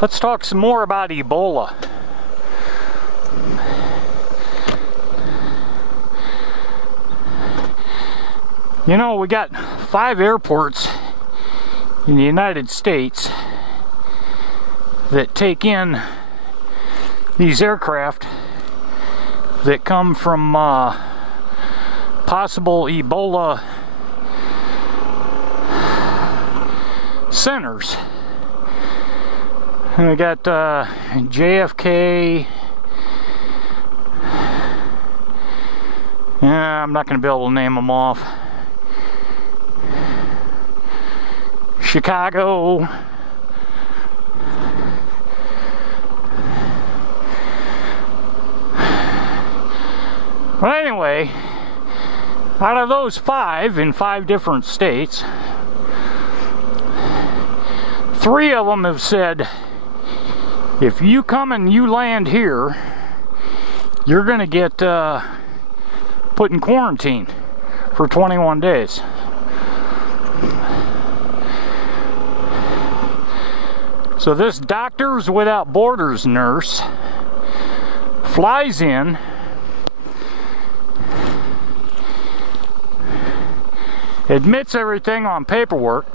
Let's talk some more about Ebola. You know, we got 5 airports in the United States that take in these aircraft that come from possible Ebola centers. And we got JFK. Yeah, I'm not going to be able to name them off. Chicago. Well, anyway, out of those 5 in 5 different states, 3 of them have said, if you come and you land here, you're going to get put in quarantine for 21 days. So this Doctors Without Borders nurse flies in, admits everything on paperwork.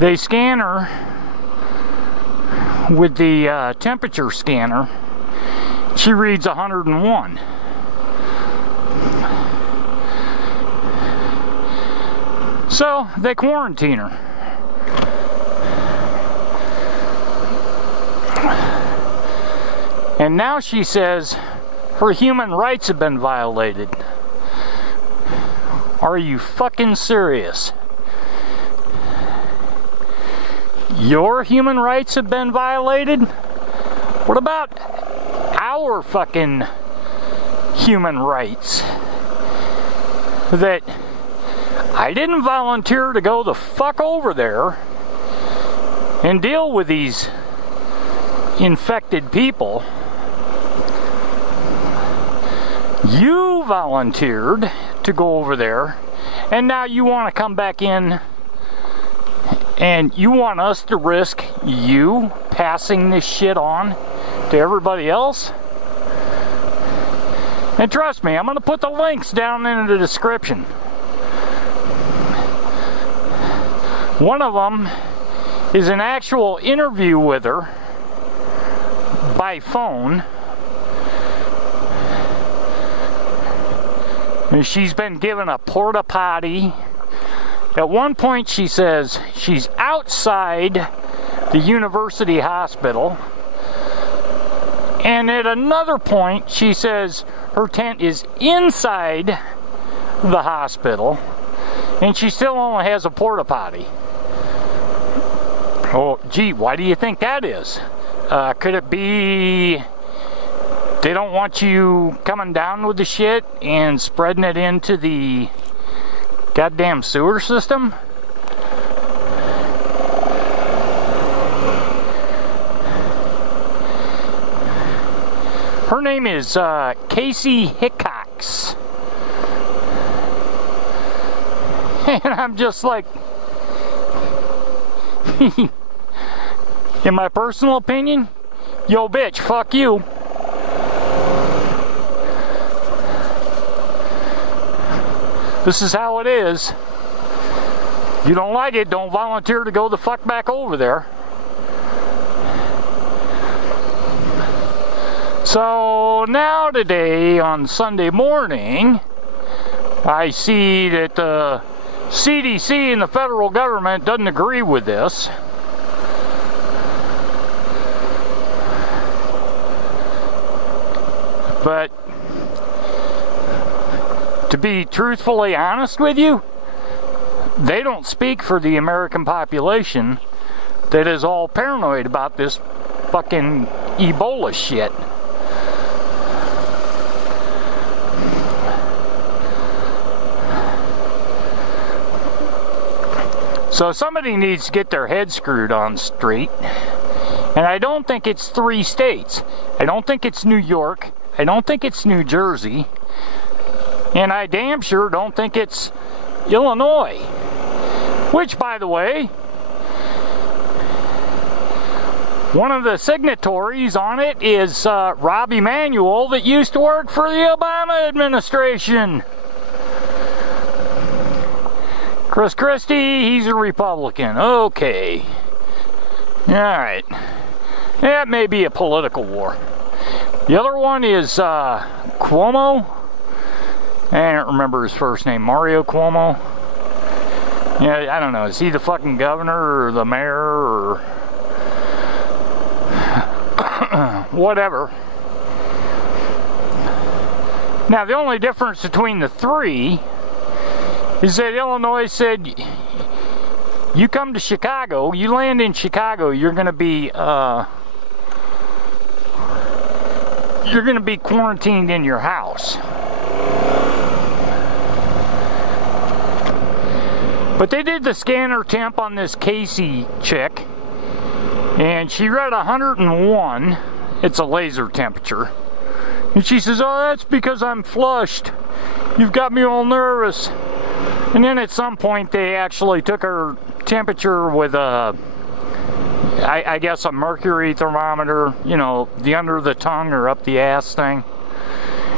They scan her with the temperature scanner. She reads 101. So they quarantine her. And now she says her human rights have been violated. Are you fucking serious? Your human rights have been violated? What about our fucking human rights? That I didn't volunteer to go the fuck over there and deal with these infected people. You volunteered to go over there, and now you want to come back in and you want us to risk you passing this shit on to everybody else? And trust me, I'm going to put the links down in the description. One of them is an actual interview with her by phone. And she's been given a porta potty. At one point she says she's outside the university hospital. And at another point she says her tent is inside the hospital. And she still only has a porta potty. Oh, gee, why do you think that is? Could it be they don't want you coming down with the shit and spreading it into the goddamn sewer system? Her name is Casey Hickox. And I'm just like, in my personal opinion, yo bitch, fuck you. This is how it is. You don't like it, don't volunteer to go the fuck back over there. So now today, on Sunday morning, I see that the CDC and the federal government doesn't agree with this. But to be truthfully honest with you, they don't speak for the American population that is all paranoid about this fucking Ebola shit. So somebody needs to get their head screwed on straight. And I don't think it's 3 states. I don't think it's New York. I don't think it's New Jersey. And I damn sure don't think it's Illinois. Which, by the way, One of the signatories on it is Rob Emanuel, that used to work for the Obama administration. Chris Christie, he's a Republican. Okay. Alright. That may be a political war. The other one is Cuomo. I don't remember his first name. Mario Cuomo. Yeah, I don't know. Is he the fucking governor or the mayor or whatever? Now, the only difference between the three is that Illinois said, you come to Chicago, you land in Chicago, you're going to be quarantined in your house. But they did the scanner temp on this Casey chick, and she read 101. It's a laser temperature. And she says, oh, that's because I'm flushed. You've got me all nervous. And then at some point they actually took her temperature with I guess a mercury thermometer, you know, the under the tongue or up the ass thing.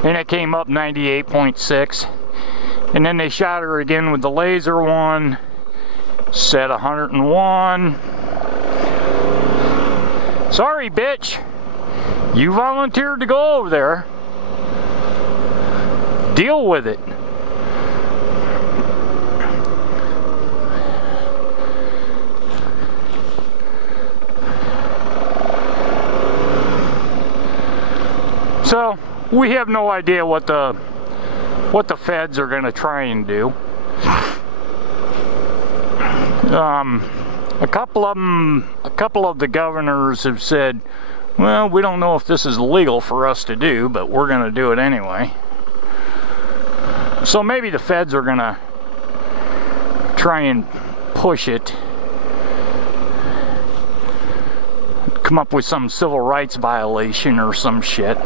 And it came up 98.6. And then they shot her again with the laser one, set 101. Sorry, bitch. You volunteered to go over there. Deal with it. So, we have no idea what the feds are going to try and do. A couple of the governors have said, well, we don't know if this is legal for us to do, but we're going to do it anyway. So maybe the feds are going to try and push it. Come up with some civil rights violation or some shit.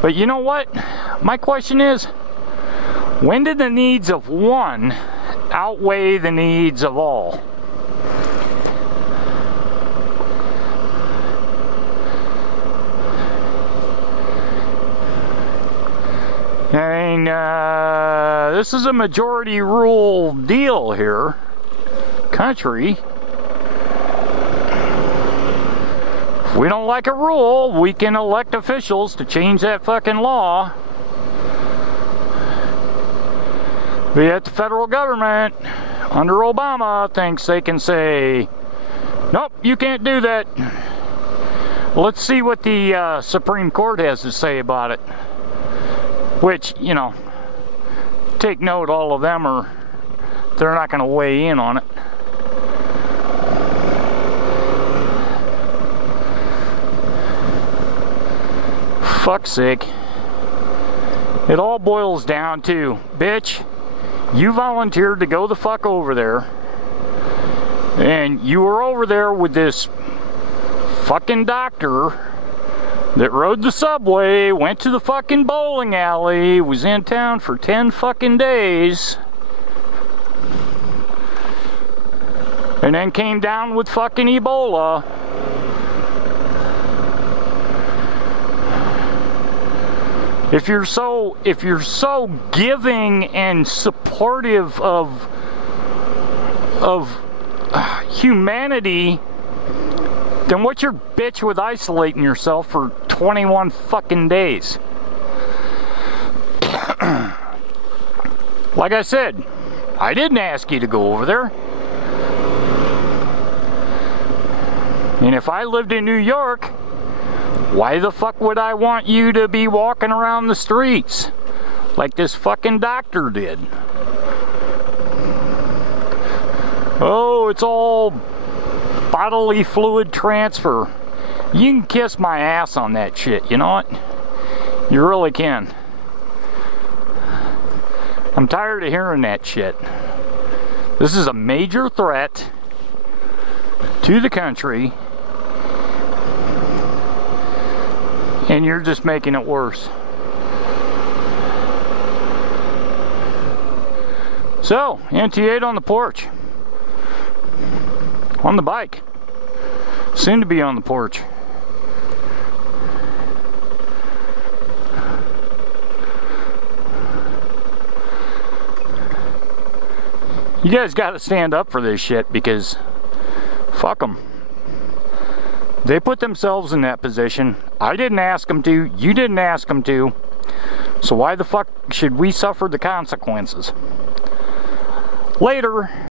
But you know what? My question is, when did the needs of one outweigh the needs of all? I mean, this is a majority rule deal here. Country. If we don't like a rule, we can elect officials to change that fucking law. But yet the federal government, under Obama, thinks they can say, nope, you can't do that. Let's see what the Supreme Court has to say about it. Which, you know, take note, all of them are, they're not going to weigh in on it. Fuck's sake. It all boils down to, bitch, you volunteered to go the fuck over there, and you were over there with this fucking doctor that rode the subway, went to the fucking bowling alley, was in town for 10 fucking days, and then came down with fucking Ebola. If you're so giving and supportive of humanity, then what's your bitch with isolating yourself for 21 fucking days? Like I said, I didn't ask you to go over there. And if I lived in New York, why the fuck would I want you to be walking around the streets like this fucking doctor did? Oh, it's all bodily fluid transfer. You can kiss my ass on that shit, you know what? You really can. I'm tired of hearing that shit. This is a major threat to the country, and you're just making it worse. So, NT8 on the porch. On the bike. Soon to be on the porch. You guys got to stand up for this shit, because fuck them. They put themselves in that position. I didn't ask them to. You didn't ask them to. So why the fuck should we suffer the consequences? Later.